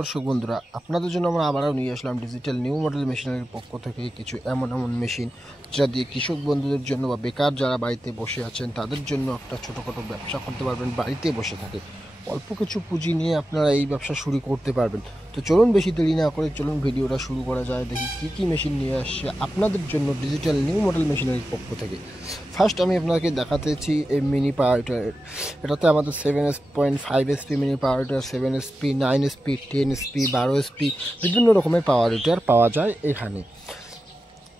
দর্শক বন্ধুরা, আপনাদের জন্য আমরা আবারও নিয়ে আসলাম ডিজিটাল নিউ মডেল মেশিনারির পক্ষ থেকে কিছু এমন মেশিন যা দিয়ে কৃষক বন্ধুদের জন্য বা বেকার যারা বাড়িতে বসে আছেন তাদের জন্য একটা ছোটোখাটো ব্যবসা করতে পারবেন। বাড়িতে বসে থাকে অল্প কিছু পুঁজি নিয়ে আপনারা এই ব্যবসা শুরু করতে পারবেন। তো চলুন বেশি দেরি না করে চলুন ভিডিওটা শুরু করা যায়। দেখি কী মেশিন নিয়ে আসছে আপনাদের জন্য ডিজিটাল নিউ মডেল মেশিনারির পক্ষ থেকে। ফার্স্ট আমি আপনাকে দেখাতেছি এই মিনি পাওয়ার হিটার। এটাতে আমাদের 7.5 SP mini power hitter, 7 SP, 9 SP, 10 SP, 12 SP বিভিন্ন রকমের পাওয়ার হিটার পাওয়া যায় এখানে।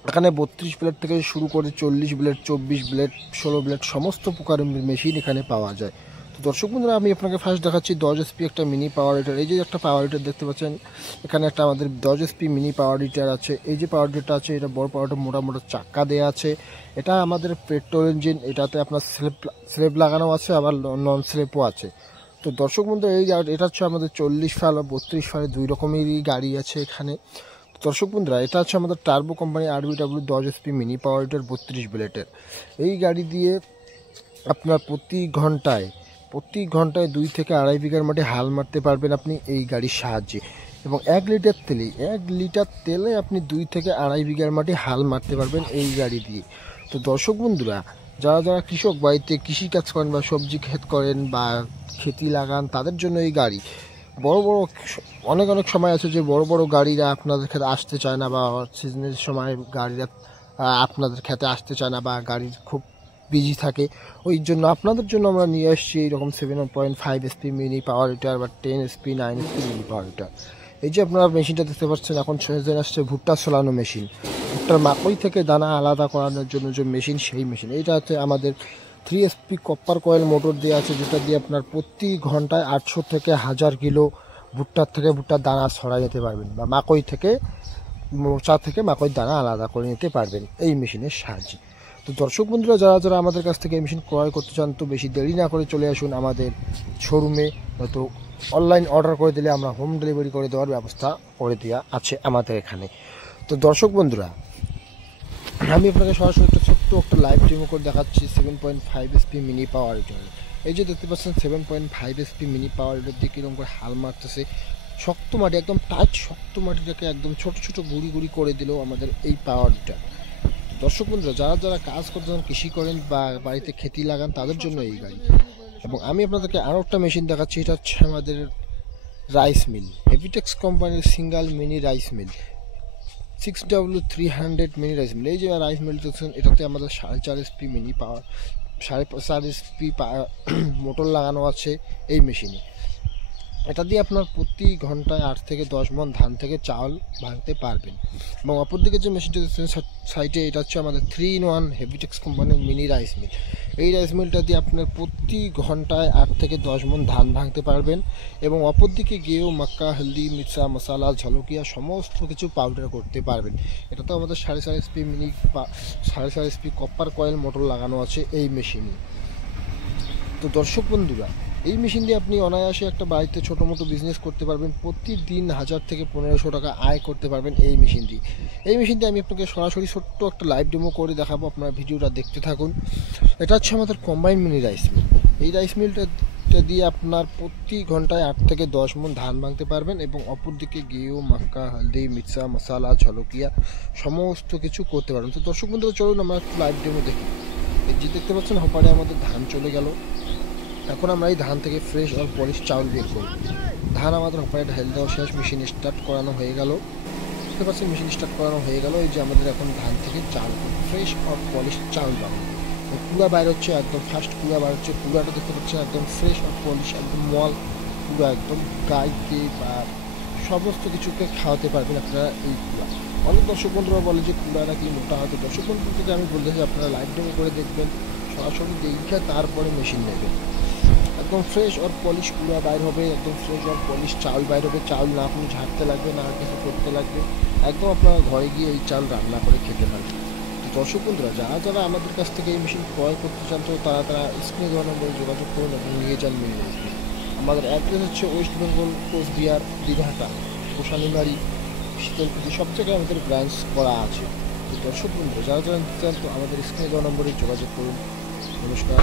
32 ব্লেড থেকে শুরু করে 40 ব্লেড, 24 ব্লেড, 16 ব্লেড সমস্ত প্রকারের মেশিন এখানে পাওয়া যায়। তো দর্শক বন্ধুরা, আমি আপনাকে ফার্স্ট দেখাচ্ছি 10 SP একটা মিনি পাওয়ার হিটার। এই যে একটা পাওয়ার হিটার দেখতে পাচ্ছেন, এখানে একটা আমাদের 10 SP মিনি পাওয়ার হিটার আছে। এই যে পাওয়ার হিটারটা আছে, এটা বড় পাওয়ার হিটার, মোটা মোটা চাক্কা দেওয়া আছে। এটা আমাদের পেট্রোল ইঞ্জিন, এটাতে আপনার স্লেপ লাগানো আছে, আবার নন স্লেপও আছে। তো দর্শক বন্ধু, এটা হচ্ছে আমাদের 40 ফাল বা 32 ফালে দুই রকমেরই গাড়ি আছে এখানে। দর্শক বন্ধুরা, এটা হচ্ছে আমাদের turbo company RBW 10 SP mini power hitter 32 ব্লেডের। এই গাড়ি দিয়ে আপনার প্রতি ঘন্টায় 2 থেকে আড়াই বিঘার মাঠে হাল মারতে পারবেন আপনি এই গাড়ির সাহায্যে। এবং 1 লিটার তেলে আপনি 2 থেকে আড়াই বিঘার মাঠে হাল মারতে পারবেন এই গাড়ি দিয়ে। তো দর্শক বন্ধুরা, যারা কৃষক বাড়িতে কৃষিকাজ করেন বা সবজি ক্ষেত করেন বা খেতি লাগান, তাদের জন্য এই গাড়ি অনেক সময় আছে যে বড় গাড়িরা আপনাদের ক্ষেতে আসতে চায় না, বা সিজনের সময় গাড়িরা আপনাদের ক্ষেতে আসতে চায় না, বা গাড়ির খুব বিজি থাকে। ওই জন্য আপনাদের জন্য আমরা নিয়ে আসছি এইরকম 7.5 SP মিনি পাওয়ার হিটার বা 10 SP, 9 SP mini power hitter. এই যে আপনারা মেশিনটা দেখতে পাচ্ছেন, এখন সিজন আসছে ভুট্টা ছড়ানো মেশিন। ভুট্টার মাকই থেকে দানা আলাদা করানোর জন্য যে মেশিন, সেই মেশিন। এইটা হচ্ছে আমাদের 3 SP কপার কয়েল মোটর দেওয়া আছে, যেটা দিয়ে আপনার প্রতি ঘন্টায় 800 থেকে 1000 কিলো ভুট্টার দানা ছড়াই যেতে পারবেন, বা মোচা থেকে মাকইর দানা আলাদা করে নিতে পারবেন এই মেশিনের সাহায্যে। তো দর্শক বন্ধুরা, যারা আমাদের কাছ থেকে এই মেশিন ক্রয় করতে চান, তো বেশি দেরি না করে চলে আসুন আমাদের শোরুমে। তো অনলাইন অর্ডার করে দিলে আমরা হোম ডেলিভারি করে দেওয়ার ব্যবস্থা করে দেওয়া আছে আমাদের এখানে। তো দর্শক বন্ধুরা, আমি আপনাকে সরাসরি ছোট্ট একটা লাইভ ডেমো করে দেখাচ্ছি 7.5 SP মিনি পাওয়ার হিটার। এই যে দেখতে পাচ্ছেন 7.5 SP মিনি পাওয়ার হিটার দিয়ে কীরকম করে হাল মারতেছে। শক্ত মাটি, একদম টাইট শক্ত মাটিটাকে একদম ছোট গুড়ি করে দিলেও আমাদের এই পাওয়ার হিটার। দর্শক বন্ধুরা, যারা কাজ করতে চান, কৃষি করেন বা বাড়িতে খেতি লাগান, তাদের জন্য এই গাড়ি। এবং আমি আপনাদেরকে আরও একটা মেশিন দেখাচ্ছি। এটা হচ্ছে আমাদের রাইস মিল, হেভিটেক্স কোম্পানির single mini rice mill, 6W300 mini rice mill. এই যে রাইস মিল দেখছেন, এটাতে আমাদের 4.5 SP mini power, 4.5 SP motor লাগানো আছে এই মেশিনে। এটা দিয়ে আপনার প্রতি ঘন্টায় 8 থেকে 10 মণ ধান থেকে চাল ভাঙতে পারবেন। এবং অপরদিকে যে মেশিনটা দেখছেন সাইডে, এটা হচ্ছে আমাদের 3-in-1 হেভিটেক্স কোম্পানির মিনি রাইস মিল। এই রাইস মিলটা দিয়ে আপনার প্রতি ঘন্টায় 8 থেকে 10 মণ ধান ভাঙতে পারবেন। এবং অপরদিকে গিয়েও মাক্কা, হলদি, মির্চা, মশালা, ঝলকিয়া সমস্ত কিছু পাউডার করতে পারবেন। এটা তো আমাদের 4.5 SP mini 4.5 SP copper coil motor লাগানো আছে এই মেশিনে। তো দর্শক বন্ধুরা, এই মেশিন দিয়ে আপনি অনায়াসে একটা বাড়িতে ছোটো মোটো বিজনেস করতে পারবেন। প্রতিদিন 1000 থেকে 1500 টাকা আয় করতে পারবেন এই মেশিন দিয়ে। আমি আপনাকে সরাসরি ছোট্ট একটা লাইভ ডেমো করে দেখাবো, আপনারা ভিডিওটা দেখতে থাকুন। এটা হচ্ছে আমাদের কম্বাইন মিনি রাইস মিল। এই রাইস মিলটা দিয়ে আপনার প্রতি ঘন্টায় 8 থেকে 10 মণ ধান ভাঙতে পারবেন। এবং অপরদিকে গিয়েও মাক্কা, হলদি, মির্চা, মশালা, ঝলকিয়া সমস্ত কিছু করতে পারবেন। তো দর্শক বন্ধুরা, চলুন আমরা একটু লাইভ ডেমো দেখি। এই যে দেখতে পাচ্ছেন, হপারে আমাদের ধান চলে গেল। এখন আমরা এই ধান থেকে ফ্রেশ আর পলিশ চাউল বের করব। ধান আমাদের হপারে ঢেল দেওয়া শেষ, মেশিন স্টার্ট করানো হয়ে গেল। দেখতে পাচ্ছেন মেশিন স্টার্ট করানো হয়ে গেল। এই যে আমাদের এখন ধান থেকে চাল, ফ্রেশ আর পলিশ চাউল বানাবো। কুড়া বাইর হচ্ছে, একদম ফার্স্ট কুড়া বাইর হচ্ছে। কুড়াটা দেখতে পাচ্ছেন একদম ফ্রেশ আর পলিশ, একদম মল কুড়া, একদম গাইকে বা সমস্ত কিছুকে খাওয়াতে পারবেন আপনারা এই কুড়া। অনেক দর্শক বন্ধুরা বলে যে কুড়াটা কি মোটা হয়তো। দর্শক বন্ধুদেরকে আমি বলতে চাই, আপনারা লাইভ ডেমো করে দেখবেন, সরাসরি দেখে তারপরে মেশিন নেবেন। একদম ফ্রেশ আর পলিশ কুড়া বাইর হবে, একদম ফ্রেশ আর পলিশ চাউল বাইর হবে। চাউল না আপনি ঝাড়তে লাগবে, না কিছু করতে লাগবে, একদম আপনারা ঘরে গিয়ে এই চাল রান্না করে খেতে পারবেন। তো দর্শক বন্ধুরা, যারা আমাদের কাছ থেকে এই মেশিন ক্রয় করতে চান, তো তারা স্ক্রিনে দেওয়া নম্বরে যোগাযোগ করুন এবং নিয়ে যান মিনি রাইস মিল। আমাদের অ্যাড্রেস হচ্ছে ওয়েস্ট বেঙ্গল, কোচবিহার, দিঘাটা, গোসানিবাড়ি, শীতলকুচি সব জায়গায় আমাদের ব্রাঞ্চ করা আছে। তো দর্শক বন্ধুরা, যারা নিতে চান, তো আমাদের স্ক্রিনে দেওয়া নম্বরে যোগাযোগ করুন। নমস্কার।